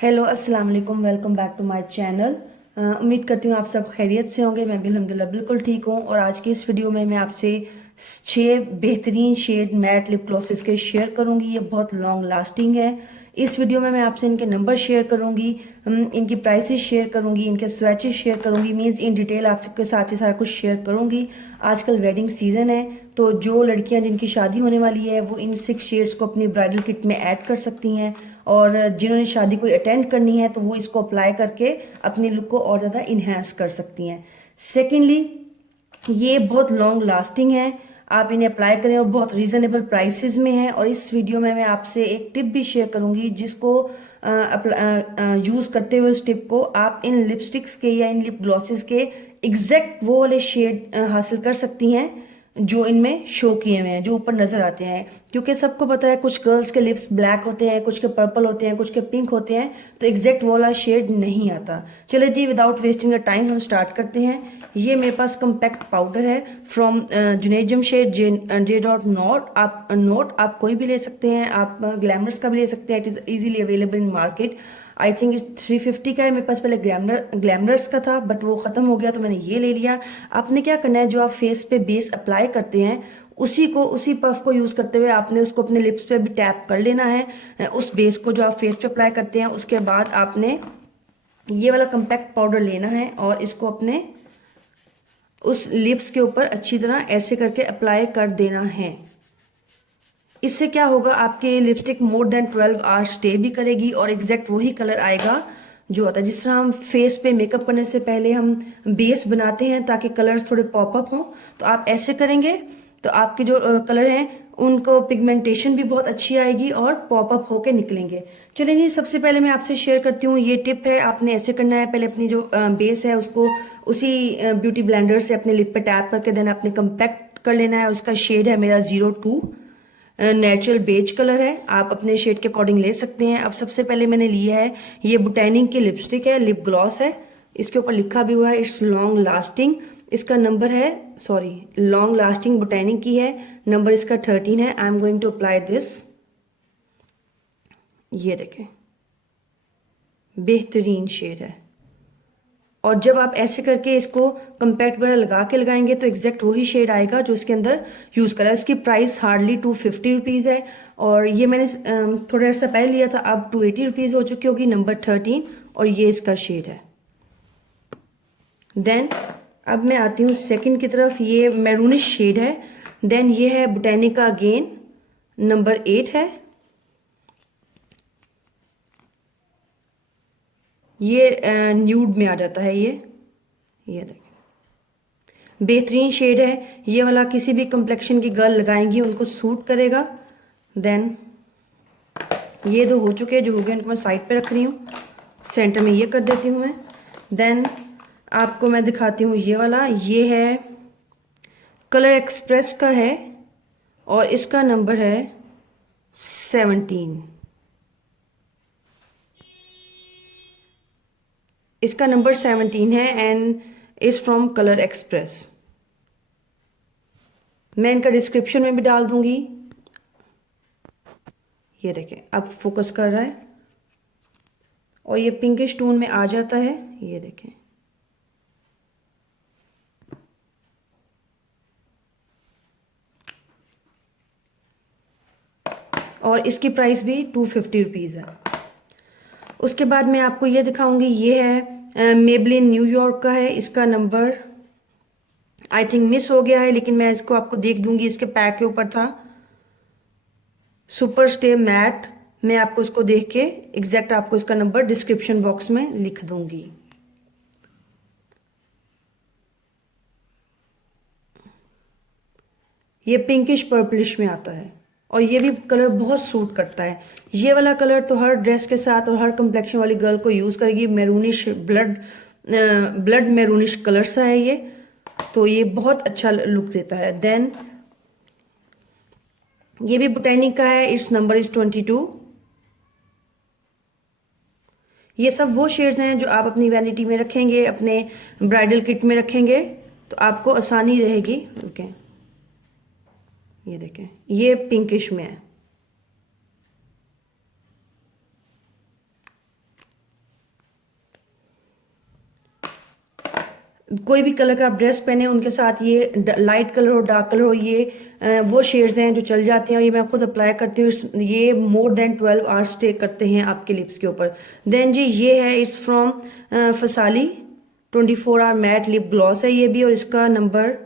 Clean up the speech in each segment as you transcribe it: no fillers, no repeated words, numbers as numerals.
Hello अस्सलाम वालेकुम, welcome back to my channel. उम्मीद करती हूँ आप सब खैरियत से होंगे। मैं भी अल्हम्दुलिल्लाह बिल्कुल ठीक हूँ। और आज की इस वीडियो में मैं आपसे 6 बेहतरीन शेड मैट लिप ग्लॉसेस के शेयर करूँगी। ये बहुत लॉन्ग लास्टिंग है। इस वीडियो में मैं आपसे इनके नंबर शेयर करूँगी, इनकी प्राइसेस शेयर करूँगी, इनके स्वैचेस शेयर करूँगी, मीन्स इन डिटेल आप सबके साथ ही सारा कुछ शेयर करूँगी। आजकल वेडिंग सीजन है, तो जो लड़कियां जिनकी शादी होने वाली है वो इन 6 शेड्स को अपनी ब्राइडल किट में ऐड कर सकती हैं। और जिन्होंने शादी को अटेंड करनी है तो वो इसको अप्लाई करके अपनी लुक को और ज़्यादा इन्हेंस कर सकती हैं। सेकेंडली, ये बहुत लॉन्ग लास्टिंग है, आप इन्हें अप्लाई करें और बहुत रीजनेबल प्राइसेस में है। और इस वीडियो में मैं आपसे एक टिप भी शेयर करूंगी जिसको यूज़ करते हुए उस टिप को आप इन लिपस्टिक्स के या इन लिप ग्लॉसेस के एग्जैक्ट वो वाले शेड हासिल कर सकती हैं जो इनमें शो किए हुए हैं, जो ऊपर नजर आते हैं। क्योंकि सबको पता है कुछ गर्ल्स के लिप्स ब्लैक होते हैं, कुछ के पर्पल होते हैं, कुछ के पिंक होते हैं, तो एग्जैक्ट वो वाला शेड नहीं आता। चलिए जी, विदाउट वेस्टिंग द टाइम हम स्टार्ट करते हैं। ये मेरे पास कम्पैक्ट पाउडर है फ्रॉम जुनैद जमशेद J.Note। आप कोई भी ले सकते हैं, आप ग्लैमरस का भी ले सकते हैं। It is easily available in market. I think 350 का है। मेरे पास पहले ग्लैमरस का था बट वो ख़त्म हो गया तो मैंने ये ले लिया। आपने क्या करना है, जो आप फेस पे बेस अप्लाई करते हैं उसी पफ को यूज़ करते हुए आपने उसको अपने लिप्स पे भी टैप कर लेना है। उस बेस को जो आप फेस पे अप्लाई करते हैं उसके बाद आपने ये वाला कम्पैक्ट पाउडर लेना है और इसको अपने उस लिप्स के ऊपर अच्छी तरह ऐसे करके अप्लाई कर देना है। इससे क्या होगा, आपके lipstick more than 12 hours stay भी करेगी और एग्जैक्ट वही कलर आएगा जो आता है। जिस तरह हम फेस पे मेकअप करने से पहले हम बेस बनाते हैं ताकि कलर्स थोड़े पॉपअप हों, तो आप ऐसे करेंगे तो आपके जो कलर हैं उनको पिगमेंटेशन भी बहुत अच्छी आएगी और पॉपअप होके निकलेंगे। चलिए जी, सबसे पहले मैं आपसे शेयर करती हूँ, ये टिप है। आपने ऐसे करना है, पहले अपनी जो बेस है उसको उसी ब्यूटी ब्लेंडर से अपने लिप पे टैप करके देन आपने कंपैक्ट कर लेना है। उसका शेड है मेरा 02, नेचुरल बेज कलर है। आप अपने शेड के अकॉर्डिंग ले सकते हैं। अब सबसे पहले मैंने लिया है, ये बुटानिक की लिपस्टिक है, लिप ग्लॉस है। इसके ऊपर लिखा भी हुआ है इट्स लॉन्ग लास्टिंग। इसका नंबर है, सॉरी, लॉन्ग लास्टिंग बुटानिक की है, नंबर इसका 13 है। I am going to apply this. ये देखें, बेहतरीन शेड है। और जब आप ऐसे करके इसको कम्पैक्ट वगैरह लगा के लगाएंगे तो एग्जैक्ट वही शेड आएगा जो इसके अंदर यूज़ करा है। इसकी प्राइस हार्डली 250 रुपीज़ है और ये मैंने थोड़ा अर्सा पहले लिया था, अब 280 रुपीज़ हो चुकी होगी। नंबर 13 और ये इसका शेड है। देन अब मैं आती हूँ सेकंड की तरफ, ये मैरूनिश शेड है। देन ये है बोटेनिका अगेन, नंबर 8 है। ये न्यूड में आ जाता है। ये देखिए, बेहतरीन शेड है। ये वाला किसी भी कम्प्लेक्शन की गर्ल लगाएंगी उनको सूट करेगा। देन ये दो हो चुके हैं, जो हो गए उनको मैं साइड पे रख रही हूँ। सेंटर में ये कर देती हूँ मैं। देन आपको मैं दिखाती हूँ ये वाला, ये है कलर एक्सप्रेस का है और इसका नंबर है 17। इसका नंबर 17 है and is from colour express. मैं इनका डिस्क्रिप्शन में भी डाल दूंगी। ये देखें, अब फोकस कर रहा है और ये पिंकिश टोन में आ जाता है। ये देखें, और इसकी प्राइस भी 250 रुपीज़ है। उसके बाद मैं आपको ये दिखाऊंगी, ये है मेबलिन न्यूयॉर्क का है। इसका नंबर आई थिंक मिस हो गया है, लेकिन मैं इसको आपको देख दूंगी। इसके पैक के ऊपर था सुपर स्टे मैट। मैं आपको इसको देख के एग्जैक्ट आपको इसका नंबर डिस्क्रिप्शन बॉक्स में लिख दूंगी। ये पिंकिश पर्पलिश में आता है और ये भी कलर बहुत सूट करता है। ये वाला कलर तो हर ड्रेस के साथ और हर कम्प्लेक्शन वाली गर्ल को यूज़ करेगी। मैरूनिश ब्लड मैरूनिश कलर सा है ये, तो ये बहुत अच्छा लुक देता है। देन ये भी बोटेनिक का है, इट्स नंबर इज 22। ये सब वो शेड्स हैं जो आप अपनी वैनिटी में रखेंगे, अपने ब्राइडल किट में रखेंगे तो आपको आसानी रहेगी। ओके, ये देखें, ये पिंकिश में है। कोई भी कलर का आप ड्रेस पहने उनके साथ ये लाइट कलर हो डार्क कलर हो, ये वो शेड्स हैं जो चल जाते हैं, और ये मैं खुद अप्लाई करती हूँ। ये मोर देन 12 आवर्स स्टे करते हैं आपके लिप्स के ऊपर। देन जी ये है, इट्स फ्रॉम फसाली 24 आवर मैट लिप ग्लॉस है ये भी, और इसका नंबर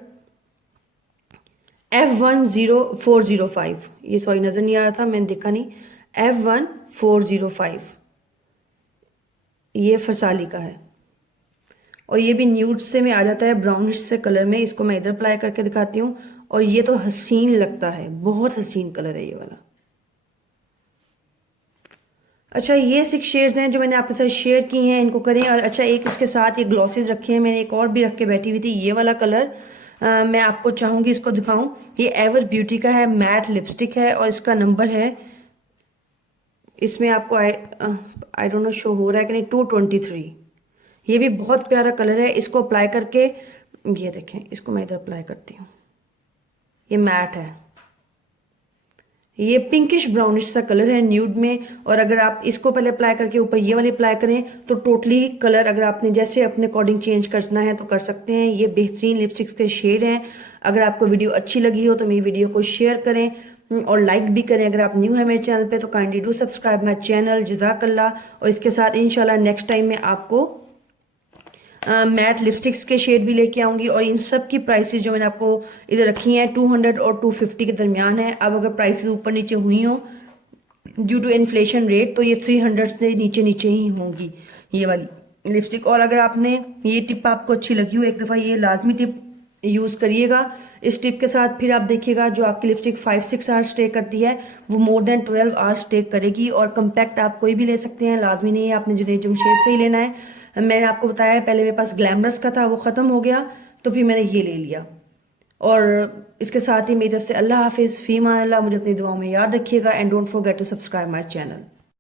F10405। ये सॉरी नज़र नहीं आ रहा था, मैंने देखा नहीं। F1405 ये फसाली का है, और ये भी न्यूड से में आ जाता है, ब्राउनिश से कलर में। इसको मैं इधर अप्लाई करके दिखाती हूँ, और ये तो हसीन लगता है, बहुत हसीन कलर है ये वाला। अच्छा, ये 6 शेड्स हैं जो मैंने आपके साथ शेयर की हैं, इनको करें। और अच्छा, एक इसके साथ ये ग्लॉसेस रखे हैं, मैंने एक और भी रख के बैठी हुई थी, ये वाला कलर मैं आपको चाहूँगी इसको दिखाऊं। ये एवर ब्यूटी का है, मैट लिपस्टिक है, और इसका नंबर है, इसमें आपको आई डोंट नो शो हो रहा है कि नहीं, 223। ये भी बहुत प्यारा कलर है। इसको अप्लाई करके, ये देखें, इसको मैं इधर अप्लाई करती हूँ, ये मैट है, ये पिंकिश ब्राउनिश सा कलर है न्यूड में। और अगर आप इसको पहले अप्लाई करके ऊपर ये वाली अप्लाई करें तो टोटली कलर, अगर आपने जैसे अपने अकॉर्डिंग चेंज करना है तो कर सकते हैं। ये बेहतरीन लिपस्टिक्स के शेड हैं। अगर आपको वीडियो अच्छी लगी हो तो मेरी वीडियो को शेयर करें और लाइक भी करें। अगर आप न्यू है मेरे चैनल पे तो kindly do subscribe my channel. जज़ाकल्लाह। और इसके साथ इंशाल्लाह नेक्स्ट टाइम में आपको मैट लिपस्टिक्स के शेड भी लेके आऊंगी। और इन सब की प्राइसेस जो मैंने आपको इधर रखी हैं 200 और 250 के दरमियान है। अब अगर प्राइसेस ऊपर नीचे हुई हो ड्यू टू इन्फ्लेशन रेट तो ये 300 से नीचे नीचे ही होंगी ये वाली लिपस्टिक। और अगर आपने ये टिप आपको अच्छी लगी हो, एक दफ़ा ये लाजमी टिप यूज़ करिएगा। इस टिप के साथ फिर आप देखिएगा जो आपकी लिपस्टिक 5-6 आवर्स स्टे करती है वो मोर देन 12 आवर्स स्टे करेगी। और कम्पैक्ट आप कोई भी ले सकते हैं, लाजमी नहीं है आपने जुनैद जमशेद से ही लेना है। मैंने आपको बताया पहले मेरे पास ग्लैमरस का था, वो ख़त्म हो गया तो फिर मैंने ये ले लिया। और इसके साथ ही मेरी तरफ से अल्लाह हाफिज़, फ़ी अमान अल्लाह। मुझे अपनी दुआओं में याद रखिएगा and don't forget to subscribe my channel.